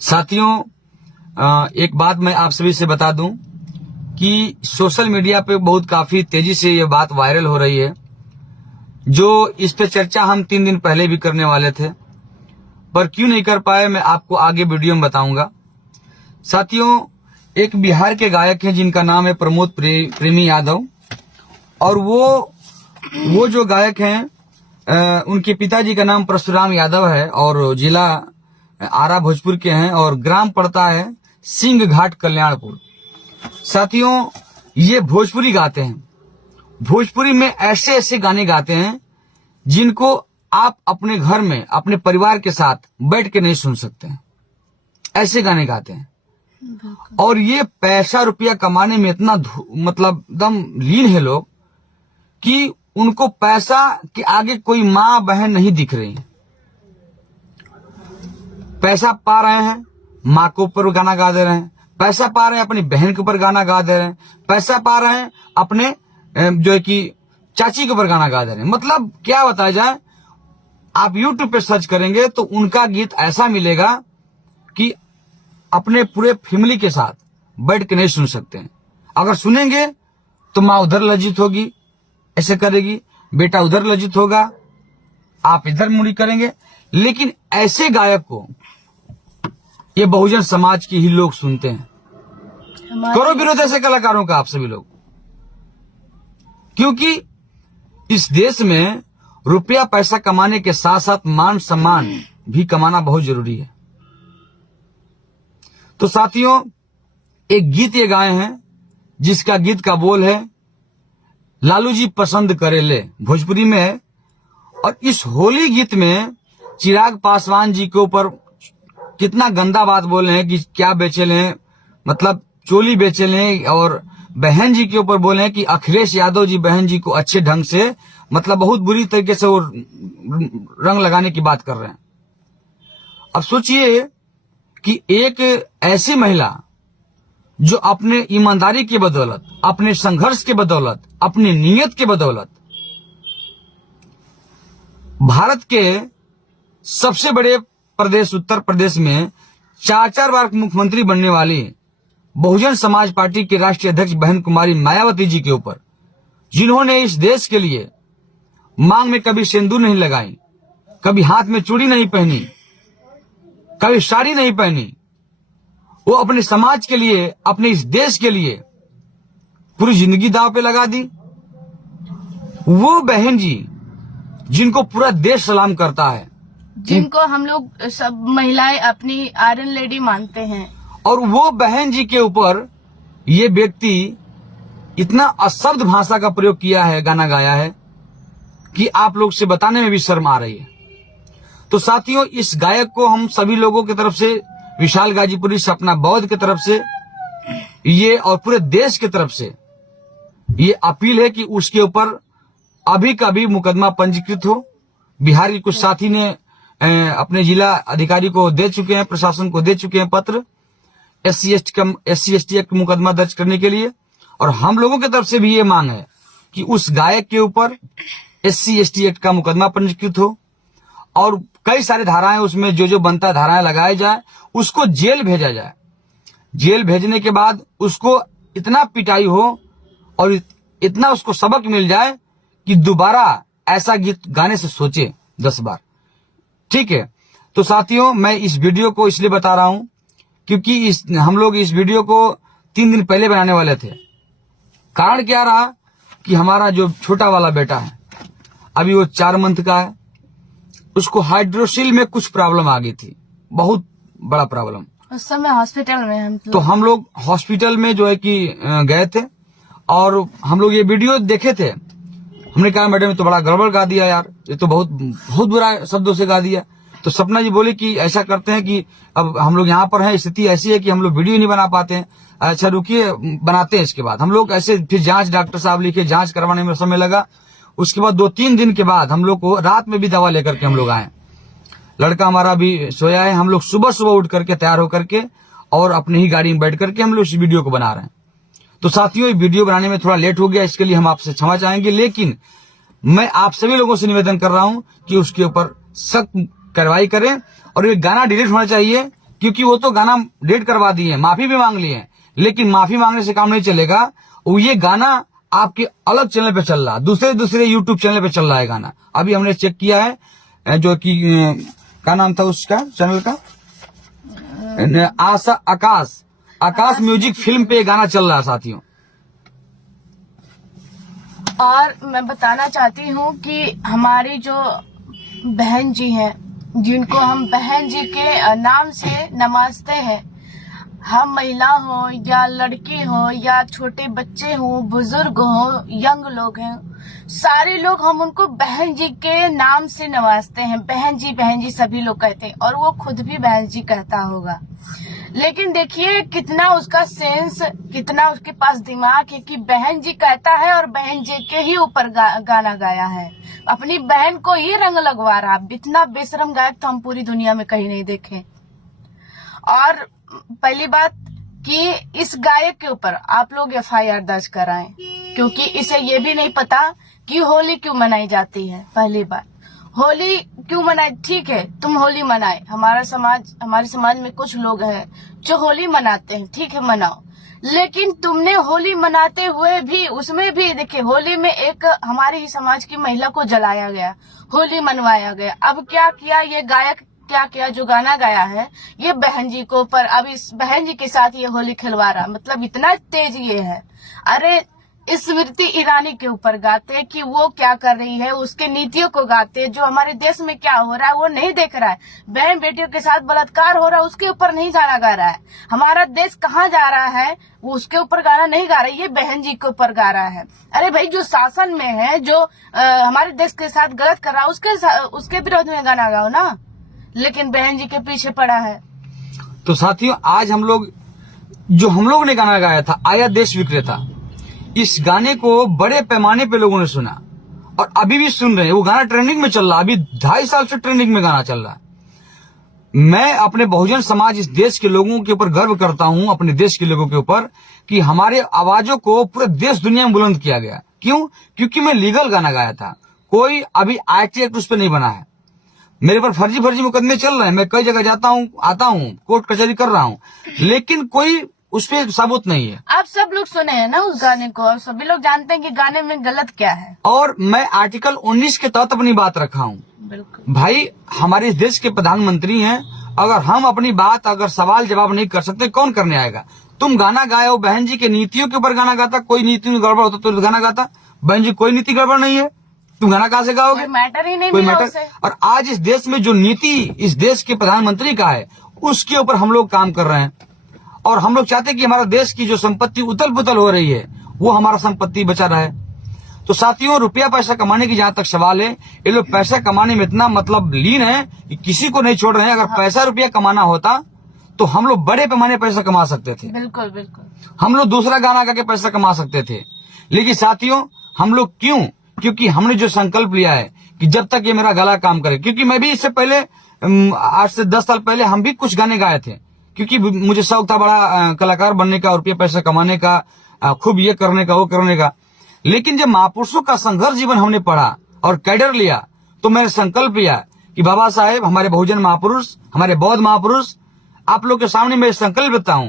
साथियों, एक बात मैं आप सभी से बता दूं कि सोशल मीडिया पे बहुत काफी तेजी से ये बात वायरल हो रही है। जो इस पे चर्चा हम 3 दिन पहले भी करने वाले थे, पर क्यों नहीं कर पाए मैं आपको आगे वीडियो में बताऊंगा। साथियों, एक बिहार के गायक हैं जिनका नाम है प्रमोद प्रेमी यादव, और वो जो गायक हैं उनके पिताजी का नाम परशुराम यादव है और जिला आरा भोजपुर के हैं और ग्राम पड़ता है सिंह घाट कल्याणपुर। साथियों, ये भोजपुरी गाते हैं। भोजपुरी में ऐसे ऐसे गाने गाते हैं जिनको आप अपने घर में अपने परिवार के साथ बैठ के नहीं सुन सकते हैं। ऐसे गाने गाते हैं और ये पैसा रुपया कमाने में इतना मतलब दम लीन है लोग कि उनको पैसा के आगे कोई माँ बहन नहीं दिख रही है। पैसा पा रहे हैं, माँ के ऊपर गाना गा दे रहे हैं, पैसा पा रहे हैं अपनी बहन के ऊपर गाना गा दे रहे हैं, पैसा पा रहे हैं अपने जो है कि चाची के ऊपर गाना गा दे रहे हैं। मतलब क्या बताया जाए, आप YouTube पे सर्च करेंगे तो उनका गीत ऐसा मिलेगा कि अपने पूरे फैमिली के साथ बैठ के नहीं सुन सकते हैं। अगर सुनेंगे तो माँ उधर लज्जित होगी, ऐसे करेगी, बेटा उधर लज्जित होगा, आप इधर मुड़ी करेंगे। लेकिन ऐसे गायक को ये बहुजन समाज के ही लोग सुनते हैं। करो विरोध ऐसे कलाकारों का आप सभी लोग, क्योंकि इस देश में रुपया पैसा कमाने के साथ साथ मान सम्मान भी कमाना बहुत जरूरी है। तो साथियों, एक गीत ये गाए हैं जिसका गीत का बोल है लालू जी पसंद करेले, भोजपुरी में है। और इस होली गीत में चिराग पासवान जी के ऊपर कितना गंदा बात बोले हैं कि क्या बेचे ले, मतलब चोली बेचे ले, और बहन जी के ऊपर बोले हैं कि अखिलेश यादव जी बहन जी को अच्छे ढंग से, मतलब बहुत बुरी तरीके से वो रंग लगाने की बात कर रहे हैं। अब सोचिए कि एक ऐसी महिला जो अपने ईमानदारी की बदौलत, अपने संघर्ष के बदौलत, अपनी नीयत के बदौलत भारत के सबसे बड़े प्रदेश उत्तर प्रदेश में 4 बार मुख्यमंत्री बनने वाली बहुजन समाज पार्टी के राष्ट्रीय अध्यक्ष बहन कुमारी मायावती जी के ऊपर, जिन्होंने इस देश के लिए मांग में कभी सिंदूर नहीं लगाई, कभी हाथ में चूड़ी नहीं पहनी, कभी साड़ी नहीं पहनी, वो अपने समाज के लिए, अपने इस देश के लिए पूरी जिंदगी दांव पे लगा दी। वो बहन जी जिनको पूरा देश सलाम करता है, जिनको हम लोग सब महिलाएं अपनी आयरन लेडी मानते हैं, और वो बहन जी के ऊपर ये व्यक्ति इतना अशब्द भाषा का प्रयोग किया है, गाना गाया है कि आप लोग से बताने में भी शर्म आ रही है। तो साथियों, इस गायक को हम सभी लोगों की तरफ से, विशाल गाजीपुरी, सपना बौद्ध की तरफ से ये और पूरे देश की तरफ से ये अपील है कि उसके ऊपर अभी का भी मुकदमा पंजीकृत हो। बिहार के कुछ साथी ने अपने जिला अधिकारी को दे चुके हैं, प्रशासन को दे चुके हैं पत्र SC/ST एक्ट मुकदमा दर्ज करने के लिए। और हम लोगों की तरफ से भी ये मांग है कि उस गायक के ऊपर SC/ST एक्ट का मुकदमा पंजीकृत हो और कई सारे धाराएं उसमें जो बनता धाराएं लगाए जाए, उसको जेल भेजा जाए। जेल भेजने के बाद उसको इतना पिटाई हो और इतना उसको सबक मिल जाए कि दोबारा ऐसा गीत गाने से सोचे 10 बार। ठीक है। तो साथियों, मैं इस वीडियो को इसलिए बता रहा हूं क्योंकि हम लोग इस वीडियो को 3 दिन पहले बनाने वाले थे। कारण क्या रहा कि हमारा जो छोटा वाला बेटा है, अभी वो 4 मंथ का है, उसको हाइड्रोसिल में कुछ प्रॉब्लम आ गई थी, बहुत बड़ा प्रॉब्लम। उस समय हॉस्पिटल में तो हम लोग हॉस्पिटल में जो है कि गए थे और हम लोग ये वीडियो देखे थे। हमने कहा मैडम ये तो बड़ा गड़बड़ गा दिया यार, ये तो बहुत बुरा शब्दों से गा दिया। तो सपना जी बोले कि ऐसा करते हैं कि अब हम लोग यहाँ पर हैं, स्थिति ऐसी है कि हम लोग वीडियो नहीं बना पाते हैं। अच्छा रुकिए, बनाते हैं। इसके बाद हम लोग ऐसे फिर जांच, डॉक्टर साहब लिखे, जांच करवाने में समय लगा। उसके बाद 2-3 दिन के बाद हम लोग को रात में भी दवा लेकर के हम लोग आए। लड़का हमारा भी सोया है। हम लोग सुबह उठ करके तैयार होकर के और अपनी ही गाड़ी में बैठ करके हम लोग इस वीडियो को बना रहे हैं। तो साथियों, ये वीडियो बनाने में थोड़ा लेट हो गया, इसके लिए हम आपसे क्षमा चाहेंगे। लेकिन मैं आप सभी लोगों से निवेदन कर रहा हूं कि उसके ऊपर सख्त कार्रवाई करें और ये गाना डिलीट होना चाहिए, क्योंकि वो तो गाना डिलीट करवा दिए, माफी भी मांग लिए, लेकिन माफी मांगने से काम नहीं चलेगा। वो ये गाना आपके अलग चैनल पे चल रहा, दूसरे यूट्यूब चैनल पे चल रहा है गाना। अभी हमने चेक किया है, जो कि क्या नाम था उसका चैनल का, आकाश म्यूजिक फिल्म पे गाना चल रहा है साथियों। और मैं बताना चाहती हूँ कि हमारी जो बहन जी हैं, जिनको हम बहन जी के नाम से नवाजते हैं, हम महिला हो या लड़की हो या छोटे बच्चे हो, बुजुर्ग हो, यंग लोग हैं, सारे लोग हम उनको बहन जी के नाम से नवाजते हैं। बहन जी सभी लोग कहते हैं, और वो खुद भी बहन जी कहता होगा। लेकिन देखिए कितना उसका सेंस, कितना उसके पास दिमाग है कि बहन जी कहता है और बहन जी के ही ऊपर गाना गाया है, अपनी बहन को ही रंग लगवा रहा। इतना बेशरम गायक तो हम पूरी दुनिया में कहीं नहीं देखे। और पहली बात कि इस गायक के ऊपर आप लोग FIR दर्ज कराएं, क्योंकि इसे ये भी नहीं पता कि होली क्यों मनाई जाती है। पहली बात, होली क्यों मनाए, ठीक है तुम होली मनाए, हमारे समाज में कुछ लोग हैं जो होली मनाते हैं, ठीक है मनाओ, लेकिन तुमने होली मनाते हुए भी, उसमें भी देखिए होली में एक हमारे ही समाज की महिला को जलाया गया, होली मनवाया गया। अब क्या किया ये गायक, क्या किया, जो गाना गाया है ये बहन जी को ऊपर, अब इस बहन जी के साथ ये होली खिलवा रहा, मतलब इतना तेज ये है। अरे स्मृति ईरानी के ऊपर गाते हैं कि वो क्या कर रही है, उसके नीतियों को गाते हैं, जो हमारे देश में क्या हो रहा है वो नहीं देख रहा है। बहन बेटियों के साथ बलात्कार हो रहा है, उसके ऊपर नहीं गाना गा रहा है। हमारा देश कहाँ जा रहा है, वो उसके ऊपर गाना नहीं गा रहा है, ये बहन जी के ऊपर गा रहा है। अरे भाई, जो शासन में है, जो हमारे देश के साथ गलत कर रहा है, उसके विरोध में गाना गाओ ना, लेकिन बहन जी के पीछे पड़ा है। तो साथियों, आज हम लोग ने गाना गाया था आया देश विक्रेता, इस गाने को बड़े पैमाने पे लोगों ने सुना और अभी भी सुन रहे हैं। वो गाना ट्रेंडिंग में चल रहा, अभी 2.5 साल से ट्रेंडिंग में गाना चल रहा है। मैं अपने बहुजन समाज, इस देश के लोगों के ऊपर गर्व करता हूं, अपने देश के लोगों के ऊपर, कि हमारे आवाजों को पूरे देश दुनिया में बुलंद किया गया। क्यों? क्योंकि मैं लीगल गाना गाया था, कोई अभी एक्ट उस पर नहीं बना है। मेरे पर फर्जी मुकदमे चल रहे हैं, मैं कई जगह जाता हूं, आता हूं, कोर्ट कचहरी कर रहा हूं, लेकिन कोई उस पर सबूत नहीं है। आप सब लोग सुने हैं ना उस गाने को, और सभी लोग जानते हैं कि गाने में गलत क्या है। और मैं आर्टिकल 19 के तहत अपनी बात रखा हूँ। बिल्कुल भाई, हमारे इस देश के प्रधानमंत्री हैं, अगर हम अपनी बात, अगर सवाल जवाब नहीं कर सकते, कौन करने आएगा? तुम गाना गाए हो, बहन जी के नीतियों के ऊपर गाना गाता, कोई नीति में गड़बड़ होता तो गाना गाता। बहन जी कोई नीति गड़बड़ नहीं है, तुम गाना कहाँ से गाओगे? कोई मैटर ही नहीं कोई मिला मैटर। उसे। और आज इस देश में जो नीति इस देश के प्रधानमंत्री का है, उसके ऊपर हम लोग काम कर रहे हैं, और हम लोग चाहते हैं कि हमारा देश की जो संपत्ति उथल पुथल हो रही है, वो हमारा संपत्ति बचा रहे। तो साथियों, रुपया पैसा कमाने की जहां तक सवाल है, ये लोग पैसा कमाने में इतना मतलब लीन है कि किसी को नहीं छोड़ रहे हैं। अगर पैसा रुपया कमाना होता तो हम लोग बड़े पैमाने पैसा कमा सकते थे। बिल्कुल बिल्कुल, हम लोग दूसरा गाना गा के पैसा कमा सकते थे, लेकिन साथियों हम लोग क्यों? क्योंकि हमने जो संकल्प लिया है कि जब तक ये मेरा गला काम करे, क्योंकि मैं भी इससे पहले, आज से 10 साल पहले हम भी कुछ गाने गाए थे, क्योंकि मुझे शौक था बड़ा कलाकार बनने का, रुपये पैसा कमाने का, खूब ये करने का, वो करने का। लेकिन जब महापुरुषों का संघर्ष जीवन हमने पढ़ा और कैडर लिया, तो मैंने संकल्प लिया कि बाबा साहेब, हमारे बहुजन महापुरुष, हमारे बौद्ध महापुरुष, आप लोग के सामने मैं संकल्प लेता हूं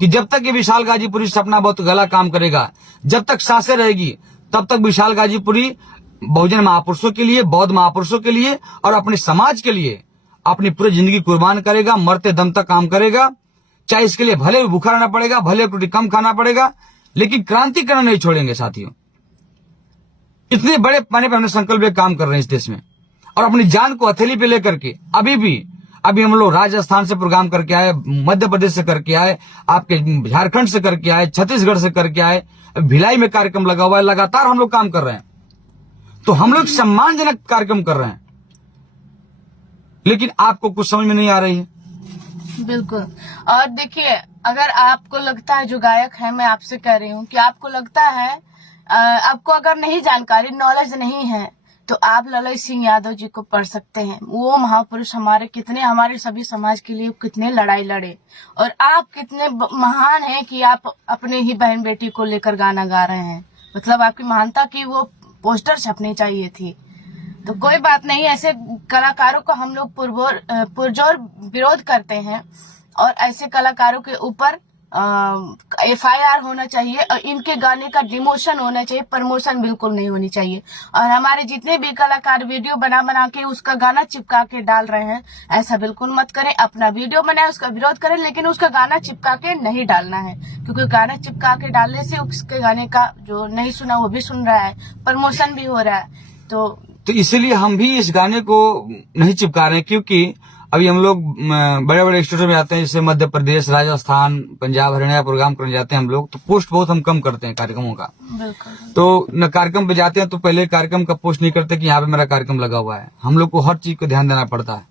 कि जब तक ये विशाल गाजीपुरी सपना बहुत गला काम करेगा, जब तक सांसें रहेगी, तब तक विशाल गाजीपुरी बहुजन महापुरुषों के लिए, बौद्ध महापुरुषों के लिए और अपने समाज के लिए अपनी पूरी जिंदगी कुर्बान करेगा, मरते दम तक काम करेगा। चाहे इसके लिए भले भूखा रहना पड़ेगा, भले रोटी कम खाना पड़ेगा, लेकिन क्रांति करना नहीं छोड़ेंगे। साथियों, इतने बड़े पैमाने पर हमने संकल्प लेकर काम कर रहे हैं इस देश में, और अपनी जान को हथेली पे लेकर के अभी हम लोग राजस्थान से प्रोग्राम करके आए, मध्य प्रदेश से करके आए, आपके झारखंड से करके आए, छत्तीसगढ़ से करके आए, भिलाई में कार्यक्रम लगा हुआ है। लगातार हम लोग काम कर रहे हैं, तो हम लोग सम्मानजनक कार्यक्रम कर रहे हैं, लेकिन आपको कुछ समझ में नहीं आ रही है। बिल्कुल। और देखिए, अगर आपको लगता है, जो गायक है, मैं आपसे कह रही हूँ कि आपको लगता है, आपको अगर नहीं जानकारी, नॉलेज नहीं है, तो आप ललन सिंह यादव जी को पढ़ सकते हैं। वो महापुरुष हमारे सभी समाज के लिए कितने लड़ाई लड़े, और आप कितने महान हैं कि आप अपने ही बहन बेटी को लेकर गाना गा रहे हैं। मतलब आपकी महानता की वो पोस्टर छपनी चाहिए थी। तो कोई बात नहीं, ऐसे कलाकारों का हम लोग पुरजोर विरोध करते हैं, और ऐसे कलाकारों के ऊपर FIR होना चाहिए और इनके गाने का डिमोशन होना चाहिए, प्रमोशन बिल्कुल नहीं होनी चाहिए। और हमारे जितने भी कलाकार वीडियो बना बना के उसका गाना चिपका के डाल रहे हैं, ऐसा बिल्कुल मत करें। अपना वीडियो बनाए, उसका विरोध करें, लेकिन उसका गाना चिपका के नहीं डालना है, क्योंकि गाना चिपका के डालने से उसके गाने का जो नहीं सुना वो भी सुन रहा है, प्रमोशन भी हो रहा है। तो इसीलिए हम भी इस गाने को नहीं चिपका रहे हैं, क्योंकि अभी हम लोग बड़े बड़े स्टेटों में जाते हैं, जैसे मध्य प्रदेश, राजस्थान, पंजाब, हरियाणा प्रोग्राम करने जाते हैं हम लोग, तो पोस्ट बहुत हम कम करते हैं कार्यक्रमों का। बिल्कुल। तो न कार्यक्रम पे जाते हैं तो पहले कार्यक्रम का पोस्ट नहीं करते कि यहाँ पे मेरा कार्यक्रम लगा हुआ है। हम लोग को हर चीज को ध्यान देना पड़ता है।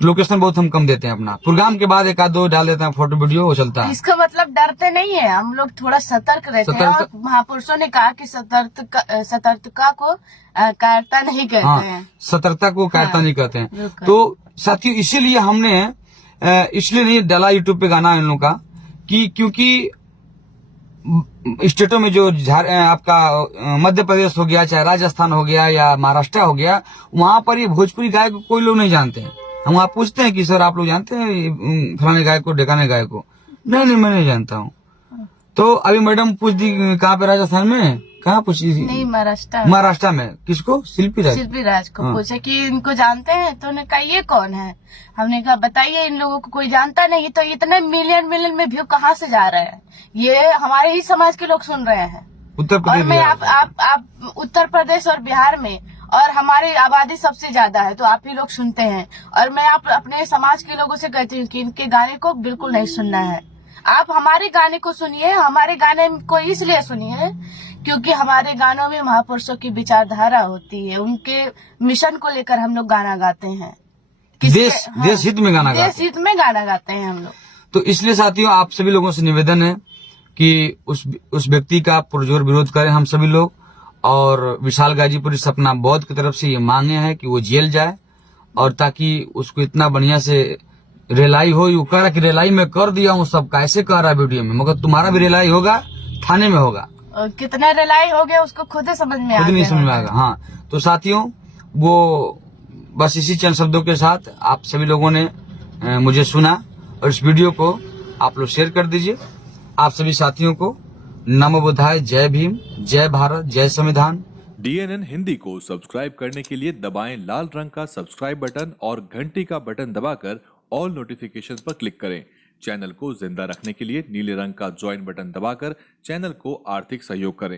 लोकेशन बहुत हम कम देते हैं अपना। प्रोग्राम के बाद एक आध दो डाल देते हैं फोटो वीडियो, वो चलता है। इसका मतलब डरते नहीं है, हम लोग थोड़ा सतर्क रहते हैं। और महापुरुषों ने कहा कि सतर्कता को कायरता नहीं कहते हैं। सतर्कता को कायरता नहीं कहते हैं। बिल्कुल। तो साथियों, इसीलिए हमने इसलिए नहीं डाला यूट्यूब पे गाना इन लोगों का, कि क्योंकि स्टेटों में जो आपका मध्य प्रदेश हो गया, चाहे राजस्थान हो गया या महाराष्ट्र हो गया, वहां पर ये भोजपुरी गायक को कोई लोग नहीं जानते हैं। हम आप पूछते हैं कि सर आप लोग जानते हैं फलाने गायक को, ढेकाने गायक को? नहीं, मैं नहीं जानता हूँ। तो अभी मैडम पूछ दी कहाँ पे, राजस्थान में? कहाँ पूछी थी? नहीं, महाराष्ट्र में। किसको? शिल्पी राज को पूछे कि इनको जानते हैं, तो उन्होंने कहा ये कौन है। हमने कहा बताइए, इन लोगों को कोई जानता नहीं, तो इतने मिलियन में व्यू कहाँ से जा रहे हैं? ये हमारे ही समाज के लोग सुन रहे हैं। उत्तर प्रदेश, और मैं आप उत्तर प्रदेश और बिहार में, और हमारी आबादी सबसे ज्यादा है, तो आप ही लोग सुनते हैं। और मैं अपने समाज के लोगों से कहती हूँ कि इनके गाने को बिल्कुल नहीं सुनना है। आप हमारे गाने को सुनिए, हमारे गाने को इसलिए सुनिए क्योंकि हमारे गानों में महापुरुषों की विचारधारा होती है, उनके मिशन को लेकर हम लोग गाना गाते हैं। देश हित में गाना गाते हैं हम लोग। तो इसलिए साथियों, आप सभी लोगों से निवेदन है कि उस व्यक्ति का पुरजोर विरोध करें हम सभी लोग। और विशाल गाजीपुरी सपना बौद्ध की तरफ से ये मांगे हैं कि वो जेल जाए, और ताकि उसको इतना बढ़िया से रिलाई हो। वो कह रहा कि रिलाई में कर दिया हूँ सबका, ऐसे कह रहा वीडियो में, मगर तुम्हारा भी रिलाई होगा, थाने में होगा। और कितना रिलाई हो गया उसको खुद ही समझ में आएगा। हाँ, तो साथियों, वो बस इसी चंद शब्दों के साथ आप सभी लोगों ने मुझे सुना, और इस वीडियो को आप लोग शेयर कर दीजिए। आप सभी साथियों को नमो बुद्धाय, जय भीम, जय भारत, जय संविधान। DNN हिंदी को सब्सक्राइब करने के लिए दबाएं लाल रंग का सब्सक्राइब बटन और घंटी का बटन दबाकर ऑल नोटिफिकेशंस पर क्लिक करें। चैनल को जिंदा रखने के लिए नीले रंग का ज्वाइन बटन दबाकर चैनल को आर्थिक सहयोग करें।